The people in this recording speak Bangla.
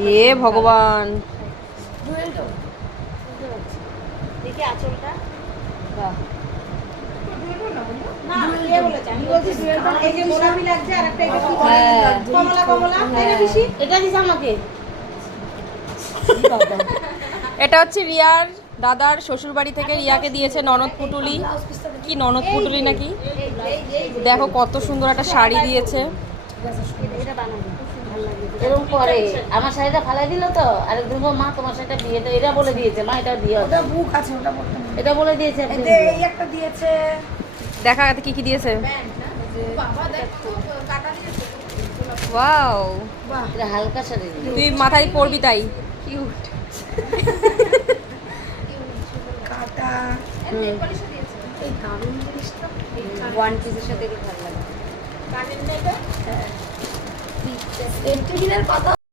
এ ভগবান, দেখি আঁচলটা। বাহ, না কে বলেছে? আমি বলছি এই যে গোলাপি লাগছে আর একটা এটা কি বলে? হ্যাঁ। কমলা কমলা, তাই না পিসি? এটা দিস আমাকে। এটা হচ্ছে রিয়ার দাদার শ্বশুর বাড়ি থেকে রিয়াকে দিয়েছে ননদ পুটুলি। কি ননদ পুটুলি নাকি? দেখো কত সুন্দর একটা শাড়ি দিয়েছে। এটা বানাবো। ভালো লাগে। এরকম করে আমার শাড়িটা ফালাই দিল তো আরেকদিন বলবো, মা তোমার শাড়িটা বিয়ে তো এটা বলে দিয়েছে, মা এটা দিয়ে ওটা বুক আছে, ওটা বলতে না। এটা বলে দিয়েছে এই একদিন যে দিয়ে। এই একটা দিয়েছে। দেখা কি কি দিয়েছে। ওয়াও, বাহ, এটা হালকা শাড়ি দিয়ে। তুই মাথায় পরবি তাই। কিউট। কাটা। এই দারুণ জিনিসটা। ওয়ান পিসের সাথে কি ভালো লাগে? সেফটি পিনের কথা